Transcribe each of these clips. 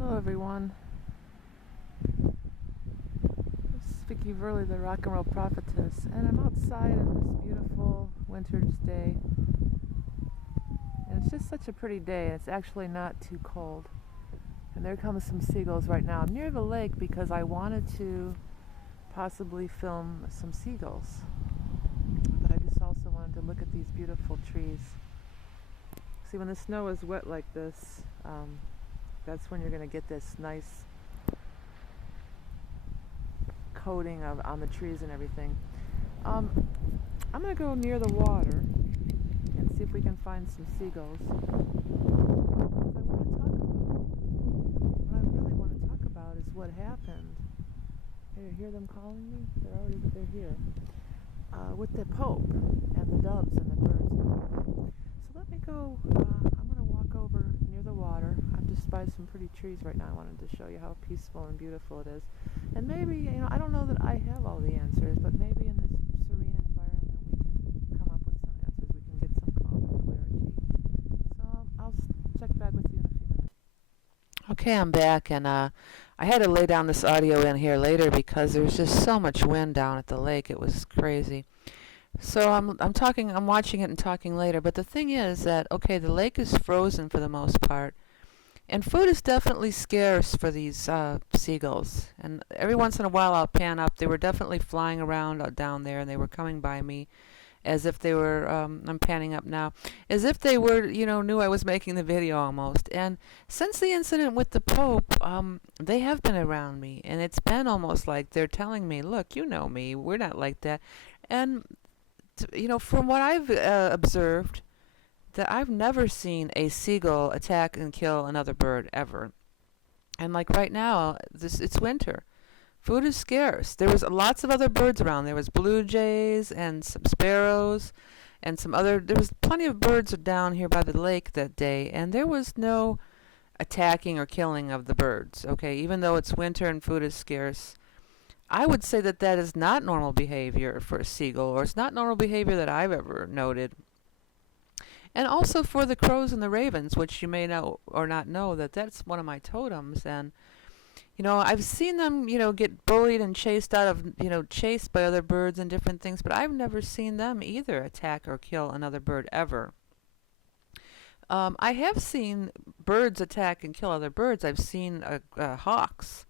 Hello everyone, this is Vicky Verley, the Rock and Roll Prophetess, and I'm outside on this beautiful winter's day, and it's just such a pretty day, and it's actually not too cold. And there comes some seagulls right now. I'm near the lake because I wanted to possibly film some seagulls, but I just also wanted to look at these beautiful trees. See, when the snow is wet like this, that's when you're going to get this nice coating on the trees and everything. I'm going to go near the water and see if we can find some seagulls. What I really want to talk about is what happened. Hey, you hear them calling me? They're here. With the Pope and the doves and the birds and everything. So let me go, I'm going to walk over near the water. I'm just by some pretty trees right now. I wanted to show you how peaceful and beautiful it is. And maybe, I don't know that I have all the answers, but maybe in this serene environment we can come up with some answers. We can get some calm and clarity. So I'll check back with you in a few minutes. Okay, I'm back, and I had to lay down this audio in here later because there's just so much wind down at the lake. It was crazy. So I'm watching it and talking later. But the thing is that, okay, the lake is frozen for the most part, and food is definitely scarce for these seagulls. And every once in a while I'll pan up. They were definitely flying around down there, and they were coming by me as if they were, I'm panning up now, as if they were, knew I was making the video almost. And since the incident with the Pope, they have been around me, and it's been almost like they're telling me, look, you know me, we're not like that. And, from what I've observed, that I've never seen a seagull attack and kill another bird, ever. And like right now, it's winter. Food is scarce. There was lots of other birds around. There was blue jays and some sparrows and there was plenty of birds down here by the lake that day, and there was no attacking or killing of the birds, okay, even though it's winter and food is scarce. I would say that is not normal behavior for a seagull, or it's not normal behavior that I've ever noted. And also for the crows and the ravens, which you may know or not know, that's one of my totems. And I've seen them, get bullied and chased chased by other birds and different things, but I've never seen them either attack or kill another bird ever. I have seen birds attack and kill other birds. I've seen hawks.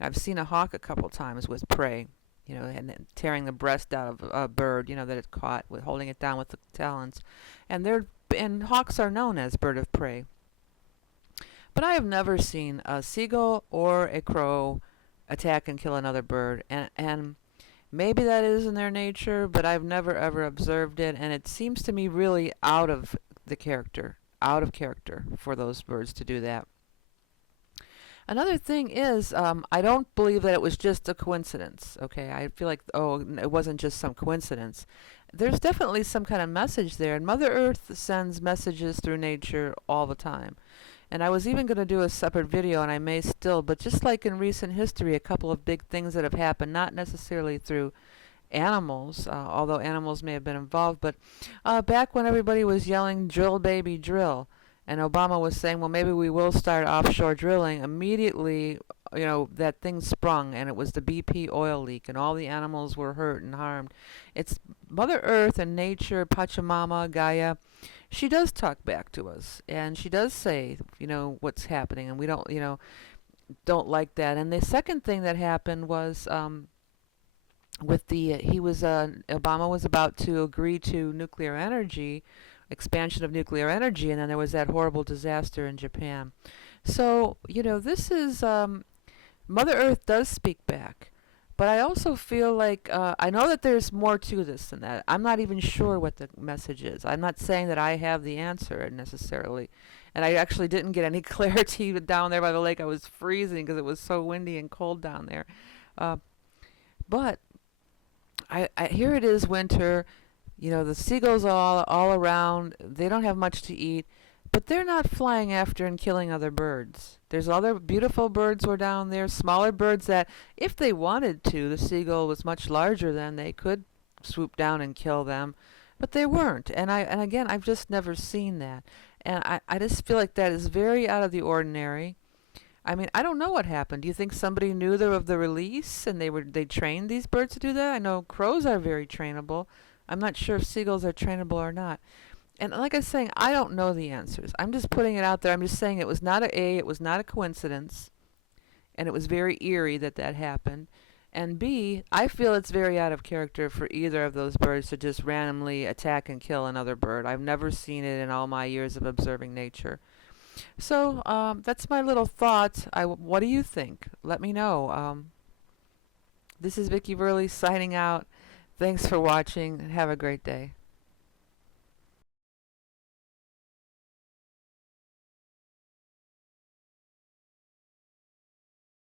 I've seen a hawk a couple times with prey, and tearing the breast out of a bird, that it caught, with holding it down with the talons. And hawks are known as bird of prey. But I have never seen a seagull or a crow attack and kill another bird. And maybe that is in their nature, but I've never ever observed it. And it seems to me really out of character for those birds to do that. Another thing is, I don't believe that it was just a coincidence, okay? I feel like, it wasn't just some coincidence. There's definitely some kind of message there, and Mother Earth sends messages through nature all the time. And I was even going to do a separate video, and I may still, but just like in recent history, a couple of big things that have happened, not necessarily through animals, although animals may have been involved, but back when everybody was yelling, drill baby drill, and Obama was saying, well, maybe we will start offshore drilling, immediately, that thing sprung, and it was the BP oil leak, and all the animals were hurt and harmed. It's Mother Earth and nature, Pachamama, Gaia. She does talk back to us, and she does say, what's happening, and we don't like that. And the second thing that happened was, Obama was about to agree to nuclear energy, expansion of nuclear energy, and then there was that horrible disaster in Japan. So, this is, Mother Earth does speak back. But I also feel like, I know that there's more to this than that. I'm not even sure what the message is. I'm not saying that I have the answer necessarily. And I actually didn't get any clarity down there by the lake. I was freezing because it was so windy and cold down there. But here it is, winter. The seagulls all around. They don't have much to eat. But they're not flying after and killing other birds. There's other beautiful birds were down there, smaller birds that, if they wanted to, the seagull was much larger than they could swoop down and kill them. But they weren't. And again, I've just never seen that. And I just feel like that is very out of the ordinary. I mean, I don't know what happened. Do you think somebody knew of the release and they trained these birds to do that? I know crows are very trainable. I'm not sure if seagulls are trainable or not. And like I was saying, I don't know the answers. I'm just putting it out there. I'm just saying it was not a coincidence, and it was very eerie that that happened. And B, I feel it's very out of character for either of those birds to just randomly attack and kill another bird. I've never seen it in all my years of observing nature. So that's my little thought. What do you think? Let me know. This is Vicky Verley signing out. Thanks for watching. Have a great day.